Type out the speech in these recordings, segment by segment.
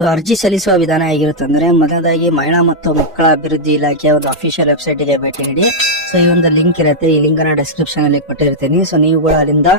ಅರ್ಜಿ ಸಲ್ಲಿಸುವ ವಿಧಾನ ಹೇಗಿರುತ್ತಂದ್ರೆ, ಮೊದಲದಾಗಿ ಮಹಿಳಾ ಮತ್ತು ಮಕ್ಕಳ ಅಭಿವೃದ್ಧಿ ಇಲಾಖೆಯ ಒಂದು ಅಫಿಷಿಯಲ್ ವೆಬ್ಸೈಟ್ ಗೆ ಭೇಟಿ ನೀಡಿ. ಸೊ ಈ ಒಂದು ಲಿಂಕ್ ಇರುತ್ತೆ, ಈ ಲಿಂಕ್ ಅನ್ನ ಡಿಸ್ಕ್ರಿಪ್ಷನ್ ಅಲ್ಲಿ ಕೊಟ್ಟಿರ್ತೀನಿ. ಸೊ ನೀವು ಕೂಡ ಅಲ್ಲಿಂದ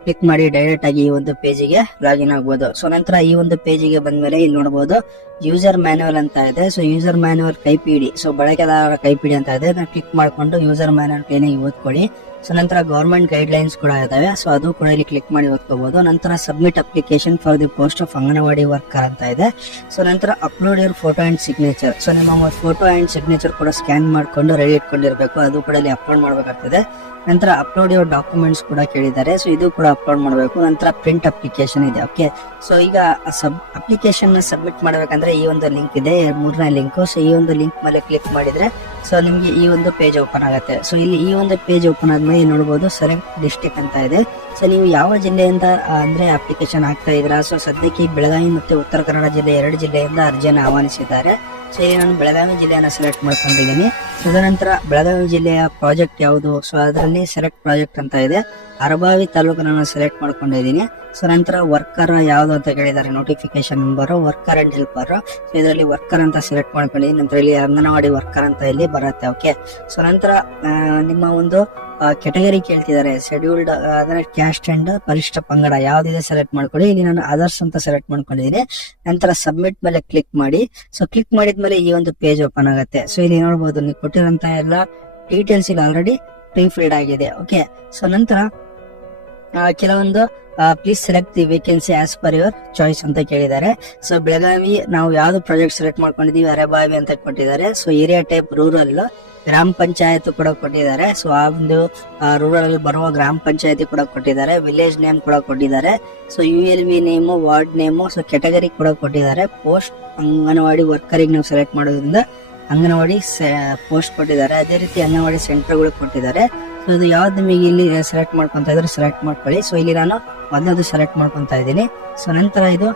ಕ್ಲಿಕ್ ಮಾಡಿ ಡೈರೆಕ್ಟ್ ಆಗಿ ಈ ಒಂದು ಪೇಜಿಗೆ ಲಾಗಿನ್ ಆಗಬಹುದು. ಸೊ ನಂತರ ಈ ಒಂದು ಪೇಜಿಗೆ ಬಂದ್ಮೇಲೆ ಇಲ್ಲಿ ನೋಡಬಹುದು ಯೂಸರ್ ಮ್ಯಾನ್ಯುವಲ್ ಅಂತ ಇದೆ. ಸೊ ಯೂಸರ್ ಮ್ಯಾನ್ಯುವಲ್ ಕೈಪಿಡಿ, ಸೊ ಬಳಕೆದಾರರ ಕೈಪಿಡಿ ಅಂತ ಇದೆ. ಅದನ್ನ ಕ್ಲಿಕ್ ಮಾಡ್ಕೊಂಡು ಯೂಸರ್ ಮ್ಯಾನ್ಯುವಲ್ ಕ್ಲೀನಾಗಿ ಓದ್ಕೊಳ್ಳಿ. ಸೊ ನಂತರ ಗವರ್ಮೆಂಟ್ ಗೈಡ್ ಲೈನ್ಸ್ ಕೂಡ ಇದಾವೆ, ಸೊ ಅದು ಕೂಡ ಇಲ್ಲಿ ಕ್ಲಿಕ್ ಮಾಡಿ ಓದ್ಕೋಬಹುದು. ನಂತರ submit application for the post of anganwadi worker ಅಂತ ಇದೆ. ಸೊ ನಂತರ upload your photo and signature. So ನಿಮ್ಮ ಫೋಟೋ ಅಂಡ್ ಸಿಗ್ನೇಚರ್ ಕೂಡ ಸ್ಕ್ಯಾನ್ ಮಾಡ್ಕೊಂಡು ರೆಡಿ ಇಟ್ಕೊಂಡಿರ್ಬೇಕು, ಅದು ಕೂಡ ಇಲ್ಲಿ ಅಪ್ಲೋಡ್ ಮಾಡ್ಬೇಕಾಗ್ತದೆ. ನಂತರ ಅಪ್ಲೋಡ್ ಯುವರ್ ಡಾಕ್ಯುಮೆಂಟ್ಸ್ ಕೂಡ ಕೇಳಿದ್ದಾರೆ, ಸೊ ಇದು ಕೂಡ ಅಪ್ಲೋಡ್ ಮಾಡಬೇಕು. ನಂತರ ಪ್ರಿಂಟ್ ಅಪ್ಲಿಕೇಶನ್ ಇದೆ. ಓಕೆ, ಸೊ ಈಗ ಅಪ್ಲಿಕೇಶನ್ ಸಬ್ಮಿಟ್ ಮಾಡ್ಬೇಕಂದ್ರೆ ಈ ಒಂದು ಲಿಂಕ್ ಇದೆ, ಮೂರನೇ ಲಿಂಕ್. ಸೊ ಈ ಒಂದು ಲಿಂಕ್ ಮೇಲೆ ಕ್ಲಿಕ್ ಮಾಡಿದ್ರೆ ಸೊ ನಿಮ್ಗೆ ಈ ಒಂದು ಪೇಜ್ ಓಪನ್ ಆಗುತ್ತೆ. ಸೊ ಇಲ್ಲಿ ಈ ಒಂದು ಪೇಜ್ ಓಪನ್ ಆದ್ಮೇಲೆ ನೋಡಬಹುದು ಸೆಲೆಕ್ಟ್ ಡಿಸ್ಟ್ರಿಕ್ಟ್ ಅಂತ ಇದೆ. ಸೊ ನೀವು ಯಾವ ಜಿಲ್ಲೆಯಿಂದ ಅಂದ್ರೆ ಅಪ್ಲಿಕೇಶನ್ ಆಗ್ತಾ ಇದ್ರ. ಸೊ ಸದ್ಯಕ್ಕೆ ಬೆಳಗಾವಿ ಮತ್ತು ಉತ್ತರ ಕನ್ನಡ ಜಿಲ್ಲೆ 2 ಜಿಲ್ಲೆಯಿಂದ ಅರ್ಜಿಯನ್ನು ಆಹ್ವಾನಿಸಿದ್ದಾರೆ. ಸೊ ಇಲ್ಲಿ ನಾನು ಬೆಳಗಾವಿ ಜಿಲ್ಲೆಯನ್ನ ಸೆಲೆಕ್ಟ್ ಮಾಡ್ಕೊಂಡಿದ್ದೀನಿ. ತದನಂತರ ಬೆಳಗಾವಿ ಜಿಲ್ಲೆಯ ಪ್ರಾಜೆಕ್ಟ್ ಯಾವುದು, ಸೊ ಅದರಲ್ಲಿ ಸೆಲೆಕ್ಟ್ ಪ್ರಾಜೆಕ್ಟ್ ಅಂತ ಇದೆ. ಅರಬಾವಿ ತಾಲೂಕನ್ನು ಸೆಲೆಕ್ಟ್ ಮಾಡ್ಕೊಂಡಿದ್ದೀನಿ. ಸೊ ನಂತರ ವರ್ಕರ್ ಯಾವ್ದು ಅಂತ ಕೇಳಿದ್ದಾರೆ, notification number, worker and helper. So ಇದರಲ್ಲಿ ವರ್ಕರ್ ಅಂತ ಸೆಲೆಕ್ಟ್ ಮಾಡ್ಕೊಂಡಿದ್ದೀನಿ. ನಂತರ ಇಲ್ಲಿ ಅಂಗನವಾಡಿ ವರ್ಕರ್ ಅಂತ ಇಲ್ಲಿ ಬರುತ್ತೆ. ಓಕೆ, ಸೊ ನಂತರ ನಿಮ್ಮ ಒಂದು ಕೆಟಗರಿ ಕೇಳ್ತಿದ್ದಾರೆ, ಶೆಡ್ಯೂಲ್ಡ್ ಅಂದ್ರೆ ಕ್ಯಾಸ್ಟ್ ಅಂಡ್ ಪರಿಶಿಷ್ಟ ಪಂಗಡ ಯಾವ್ದಿದೆ ಸೆಲೆಕ್ಟ್ ಮಾಡ್ಕೊಳ್ಳಿ. ಇಲ್ಲಿ ನಾನು ಅದರ್ಸ್ ಅಂತ ಸೆಲೆಕ್ಟ್ ಮಾಡ್ಕೊಂಡಿದ್ದೀನಿ. ನಂತರ ಸಬ್ಮಿಟ್ ಮೇಲೆ ಕ್ಲಿಕ್ ಮಾಡಿ. ಸೊ ಕ್ಲಿಕ್ ಮಾಡಿದ್ಮೇಲೆ ಈ ಒಂದು ಪೇಜ್ ಓಪನ್ ಆಗುತ್ತೆ. ಸೊ ಇಲ್ಲಿ ನೋಡಬಹುದು ನೀವು ಕೊಟ್ಟಿರೋಂತ ಎಲ್ಲ ಡೀಟೇಲ್ಸ್ ಇಲ್ಲಿ ಆಲ್ರೆಡಿ ಪ್ರೀ ಫಿಲ್ಡ್ ಆಗಿದೆ. ಓಕೆ, ಸೊ ನಂತರ ಕೆಲವೊಂದು please select the vacancy as per your choice ಅಂತ ಕೇಳಿದ್ದಾರೆ. ಸೊ ಬೆಳಗಾವಿ ನಾವು ಯಾವ್ದು ಪ್ರಾಜೆಕ್ಟ್ ಸೆಲೆಕ್ಟ್ ಮಾಡ್ಕೊಂಡಿದೀವಿ, ಅರೆಬಾವಿ ಅಂತ ಕೊಟ್ಟಿದ್ದಾರೆ. ಸೊ ಏರಿಯಾ ಟೈಪ್ ರೂರಲ್, ಗ್ರಾಮ ಪಂಚಾಯತ್ ಕೂಡ ಕೊಟ್ಟಿದ್ದಾರೆ. ಸೊ ಆ ಒಂದು ರೂರಲ್ ಬರುವ ಗ್ರಾಮ ಪಂಚಾಯತಿ ಕೂಡ ಕೊಟ್ಟಿದ್ದಾರೆ. ವಿಲೇಜ್ ನೇಮ್ ಕೂಡ ಕೊಟ್ಟಿದ್ದಾರೆ. So ULV name, ward name, so category ಕೂಡ ಕೊಟ್ಟಿದ್ದಾರೆ. ಪೋಸ್ಟ್ ಅಂಗನವಾಡಿ ವರ್ಕರಿಗೆ ನಾವು ಸೆಲೆಕ್ಟ್ ಮಾಡೋದ್ರಿಂದ ಅಂಗನವಾಡಿ ಪೋಸ್ಟ್ ಕೊಟ್ಟಿದ್ದಾರೆ. ಅದೇ ರೀತಿ ಅಂಗನವಾಡಿ ಸೆಂಟರ್ಗಳು ಕೊಟ್ಟಿದ್ದಾರೆ. ಸೊ ಇದು ಯಾವ್ದು ನಿಮಗೆ ಇಲ್ಲಿ ಸೆಲೆಕ್ಟ್ ಮಾಡ್ಕೊಂತ ಇದ್ರೆ ಸೆಲೆಕ್ಟ್ ಮಾಡ್ಕೊಳ್ಳಿ. ಸೊ ಇಲ್ಲಿ ನಾನು ಮೊದಲದು ಸೆಲೆಕ್ಟ್ ಮಾಡ್ಕೊಂತ ಇದ್ದೀನಿ. ಸೊ ನಂತರ ಇದು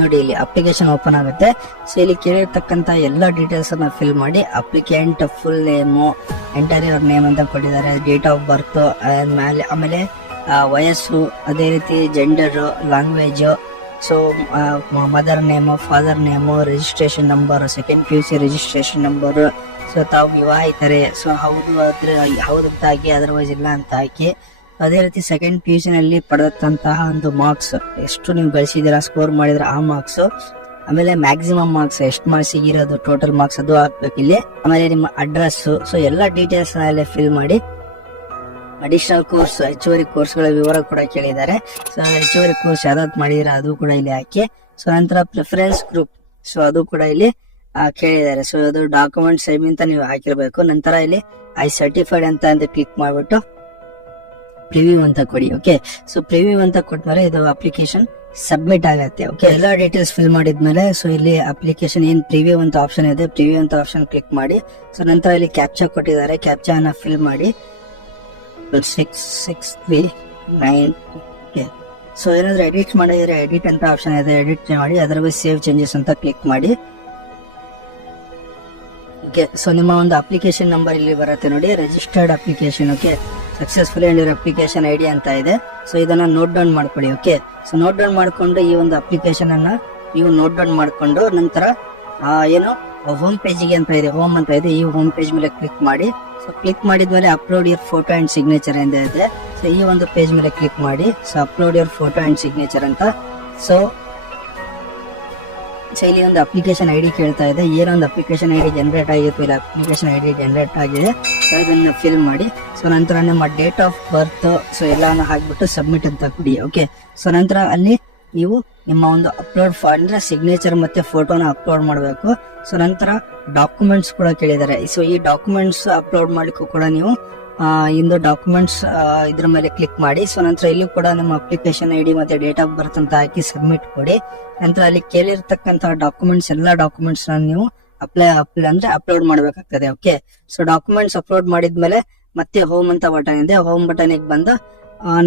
ನೋಡಿ ಇಲ್ಲಿ ಅಪ್ಲಿಕೇಶನ್ ಓಪನ್ ಆಗುತ್ತೆ. ಸೊ ಇಲ್ಲಿ ಕೇಳಿರ್ತಕ್ಕಂತ ಎಲ್ಲ ಡೀಟೇಲ್ಸ್ ಅನ್ನ ಫಿಲ್ ಮಾಡಿ. Applicant full name, enter your name ಅಂತ ಕೊಟ್ಟಿದ್ದಾರೆ, ಡೇಟ್ ಆಫ್ ಬರ್ತ್, ಆಮೇಲೆ ವಯಸ್ಸು, ಅದೇ ರೀತಿ gender, language, so mother name, father name, registration number, second PUC registration number. So ತಾವು ವಿವಾಹಿತರೆ, ಸೊ ಹೌದು ಆದ್ರೆ ಹೌದಂತ ಹಾಕಿ, ಅದರ್ವೈಸ್ ಇಲ್ಲ ಅಂತ ಹಾಕಿ. ಅದೇ ರೀತಿ ಸೆಕೆಂಡ್ PUC ನಲ್ಲಿ ಪಡೆದಂತಹ ಒಂದು ಮಾರ್ಕ್ಸ್, ಎಷ್ಟು ನೀವು ಗಳಿಸಿದಿರಾ, ಸ್ಕೋರ್ ಮಾಡಿದ್ರೆ ಆ ಮಾರ್ಕ್ಸ್. ಆಮೇಲೆ ಮ್ಯಾಕ್ಸಿಮಮ್ ಮಾರ್ಕ್ಸ್ ಎಷ್ಟು ಮಾರ್ಕ್ಸ್ ಇರೋದು, ಟೋಟಲ್ ಮಾರ್ಕ್ಸ್ ಅದು ಹಾಕ್ಬೇಕು ಇಲ್ಲಿ. ಆಮೇಲೆ ನಿಮ್ಮ ಅಡ್ರೆಸ್, ಸೊ ಎಲ್ಲ ಡೀಟೇಲ್ಸ್ ಫಿಲ್ ಮಾಡಿ. ಅಡಿಷನಲ್ ಕೋರ್ಸ್, ಹೆಚ್ಚುವರಿ ಕೋರ್ಸ್ಗಳ ವಿವರ ಕೂಡ ಕೇಳಿದ್ದಾರೆ. ಸೊ ಹೆಚ್ಚುವರಿ ಕೋರ್ಸ್ ಯಾವ್ದಾದ್ರು ಮಾಡಿದ್ರೆ ಅದು ಕೂಡ ಇಲ್ಲಿ ಹಾಕಿ. ಸೊ ನಂತರ ಪ್ರಿಫರೆನ್ಸ್ ಗ್ರೂಪ್, ಸೊ ಅದು ಕೂಡ ಇಲ್ಲಿ ಕೇಳಿದ್ದಾರೆ. ಸೊ ಅದು ಡಾಕ್ಯುಮೆಂಟ್ ಸೇಮ್ ಅಂತ ನೀವು ಹಾಕಿರ್ಬೇಕು. ನಂತರ ಇಲ್ಲಿ ಐ ಸರ್ಟಿಫೈಡ್ ಅಂತ ಕ್ಲಿಕ್ ಮಾಡ್ಬಿಟ್ಟು ಪ್ರಿವ್ಯೂ ಅಂತ ಕೊಡಿ. ಓಕೆ, ಸೊ ಪ್ರಿವ್ಯೂ ಅಂತ ಕೊಟ್ಮೇಲೆ ಇದು ಅಪ್ಲಿಕೇಶನ್ ಸಬ್ಮಿಟ್ ಆಗತ್ತೆ. ಓಕೆ, ಎಲ್ಲ ಡೀಟೇಲ್ಸ್ ಫಿಲ್ ಮಾಡಿದ್ಮೇಲೆ ಸೊ ಇಲ್ಲಿ ಅಪ್ಲಿಕೇಶನ್ ಏನ್ ಪ್ರಿವ್ಯೂ ಅಂತ ಆಪ್ಷನ್ ಇದೆ, ಪ್ರಿವ್ಯೂ ಅಂತ ಆಪ್ಷನ್ ಕ್ಲಿಕ್ ಮಾಡಿ. ಸೊ ನಂತರ ಇಲ್ಲಿ ಕ್ಯಾಪ್ಚಾ ಕೊಟ್ಟಿದ್ದಾರೆ, ಕ್ಯಾಪ್ಚಾ ಅನ್ನ ಫಿಲ್ ಮಾಡಿ. 6639. ಓಕೆ, ಸೊ ಏನಾದ್ರು ಎಡಿಟ್ ಮಾಡಿದ್ರೆ ಎಡಿಟ್ ಅಂತ ಆಪ್ಷನ್ ಇದೆ, ಎಡಿಟ್ ಮಾಡಿ. ಅದರ ಸೇವ್ ಚೇಂಜಸ್ ಅಂತ ಕ್ಲಿಕ್ ಮಾಡಿ. ಓಕೆ, ಸೊ ನಿಮ್ಮ ಒಂದು ಅಪ್ಲಿಕೇಶನ್ ನಂಬರ್ ಇಲ್ಲಿ ಬರುತ್ತೆ ನೋಡಿ, registered application. Okay, successful and your application ID ಅಂತ ಇದೆ. ಸೊ ಇದನ್ನ ನೋಟ್ ಡೌನ್ ಮಾಡ್ಕೊಳ್ಳಿ. ಓಕೆ, ಸೊ ನೋಟ್ ಡೌನ್ ಮಾಡ್ಕೊಂಡು ಈ ಒಂದು ಅಪ್ಲಿಕೇಶನ್ ಅನ್ನ ನೀವು ನೋಟ್ ಡೌನ್ ಮಾಡ್ಕೊಂಡು ನಂತರ ಏನು ಹೋಮ್ ಪೇಜಿಗೆ ಅಂತ ಇದೆ, ಹೋಮ್ ಅಂತ ಇದೆ, ಈ ಹೋಮ್ ಪೇಜ್ ಮೇಲೆ ಕ್ಲಿಕ್ ಮಾಡಿ. ಸೊ ಕ್ಲಿಕ್ ಮಾಡಿದ್ಮೇಲೆ upload your photo and signature ಅಂತ ಇದೆ. ಸೊ ಈ ಒಂದು ಪೇಜ್ ಮೇಲೆ ಕ್ಲಿಕ್ ಮಾಡಿ. So upload your photo and signature ಅಂತ. ಸೊ ಇಲ್ಲಿ ಒಂದು ಅಪ್ಲಿಕೇಶನ್ ID ಕೇಳ್ತಾ ಇದೆ, ಏನೊಂದು ಅಪ್ಲಿಕೇಶನ್ ID ಜನರೇಟ್ ಆಗಿತ್ತು, ಇಲ್ಲ ಅಪ್ಲಿಕೇಶನ್ ID ಜನರೇಟ್ ಆಗಿದೆ. ಸೊ ಅದನ್ನ ಫಿಲ್ ಮಾಡಿ. ಸೊ ನಂತರ ನಿಮ್ಮ ಡೇಟ್ ಆಫ್ ಬರ್ತ್, ಸೊ ಎಲ್ಲಾನು ಹಾಕ್ಬಿಟ್ಟು ಸಬ್ಮಿಟ್ ಅಂತ ಕೊಡಿ. ಓಕೆ, ಸೊ ನಂತರ ಅಲ್ಲಿ ನೀವು ನಿಮ್ಮ ಒಂದು ಅಪ್ಲೋಡ್ ಅಂದ್ರೆ ಸಿಗ್ನೇಚರ್ ಮತ್ತೆ ಫೋಟೋನ ಅಪ್ಲೋಡ್ ಮಾಡಬೇಕು. ಸೊ ನಂತರ ಡಾಕ್ಯುಮೆಂಟ್ಸ್ ಕೂಡ ಕೇಳಿದ್ದಾರೆ. ಸೊ ಈ ಡಾಕ್ಯುಮೆಂಟ್ಸ್ ಅಪ್ಲೋಡ್ ಮಾಡ್ಲಿಕ್ಕೂ ಕೂಡ ನೀವು ಇಂದು ಡಾಕ್ಯುಮೆಂಟ್ಸ್ ಇದ್ರ ಮೇಲೆ ಕ್ಲಿಕ್ ಮಾಡಿ. ಸೊ ನಂತರ ಇಲ್ಲಿ ಕೂಡ ನಿಮ್ಮ ಅಪ್ಲಿಕೇಶನ್ ID ಮತ್ತೆ ಡೇಟ್ ಆಫ್ ಬರ್ತ್ ಅಂತ ಹಾಕಿ ಸಬ್ಮಿಟ್ ಕೊಡಿ. ನಂತರ ಅಲ್ಲಿ ಕೇಳಿರ್ತಕ್ಕಂತಹ ಡಾಕ್ಯುಮೆಂಟ್ಸ್, ಎಲ್ಲಾ ಡಾಕ್ಯುಮೆಂಟ್ಸ್ ನೀವು ಅಪ್ಲೋಡ್ ಮಾಡಬೇಕಾಗ್ತದೆ. ಓಕೆ, ಸೊ ಡಾಕ್ಯುಮೆಂಟ್ಸ್ ಅಪ್ಲೋಡ್ ಮಾಡಿದ್ಮೇಲೆ ಮತ್ತೆ ಹೋಮ್ ಅಂತ ಬಟನ್ ಇದೆ, ಹೋಮ್ ಬಟನ್ ಬಂದು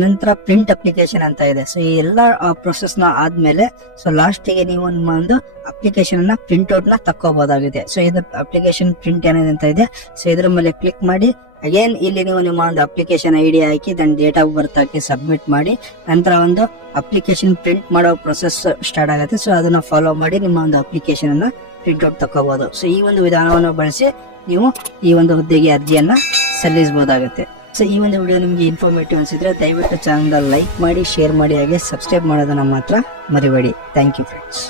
ನಂತರ ಪ್ರಿಂಟ್ ಅಪ್ಲಿಕೇಶನ್ ಅಂತ ಇದೆ. ಸೊ ಈ ಎಲ್ಲಾ ಪ್ರೊಸೆಸ್ ನ ಆದ್ಮೇಲೆ ಸೊ ಲಾಸ್ಟ್ ಗೆ ನೀವು ಒಂದು ಅಪ್ಲಿಕೇಶನ್ ಅನ್ನ ಪ್ರಿಂಟ್ ಔಟ್ ನ ತಕ್ಕೋಬಹುದಾಗಿದೆ. ಸೊ ಇದು ಅಪ್ಲಿಕೇಶನ್ ಪ್ರಿಂಟ್ ಏನಿದೆ ಅಂತ ಇದೆ. ಸೊ ಇದ್ರ ಮೇಲೆ ಕ್ಲಿಕ್ ಮಾಡಿ ಅಗೇನ್ ಇಲ್ಲಿ ನೀವು ನಿಮ್ಮ ಒಂದು ಅಪ್ಲಿಕೇಶನ್ ಐಡಿ ಹಾಕಿ ದನ್ ಡೇಟ್ ಆಫ್ ಬರ್ತ್ ಹಾಕಿ ಸಬ್ಮಿಟ್ ಮಾಡಿ ನಂತರ ಒಂದು ಅಪ್ಲಿಕೇಶನ್ ಪ್ರಿಂಟ್ ಮಾಡೋ ಪ್ರೊಸೆಸ್ ಸ್ಟಾರ್ಟ್ ಆಗುತ್ತೆ. ಸೊ ಅದನ್ನ ಫಾಲೋ ಮಾಡಿ ನಿಮ್ಮ ಒಂದು ಅಪ್ಲಿಕೇಶನ್ ಅನ್ನ ಪ್ರಿಂಟ್ ಔಟ್ ತಕ್ಕೋಬಹುದು. ಸೊ ಈ ಒಂದು ವಿಧಾನವನ್ನು ಬಳಸಿ ನೀವು ಈ ಒಂದು ಹುದ್ದೆಗೆ ಅರ್ಜಿಯನ್ನ ಸಲ್ಲಿಸಬಹುದಾಗುತ್ತೆ. ಸೊ ಈ ಒಂದು ವಿಡಿಯೋ ನಿಮಗೆ ಇನ್ಫಾರ್ಮೇಟಿವ್ ಅನ್ಸಿದ್ರೆ ದಯವಿಟ್ಟು ಚಾನಲ್ ಲೈಕ್ ಮಾಡಿ, ಶೇರ್ ಮಾಡಿ, ಹಾಗೆ ಸಬ್ಸ್ಕ್ರೈಬ್ ಮಾಡೋದನ್ನ ಮಾತ್ರ ಮರಿಬೇಡಿ. Thank you friends.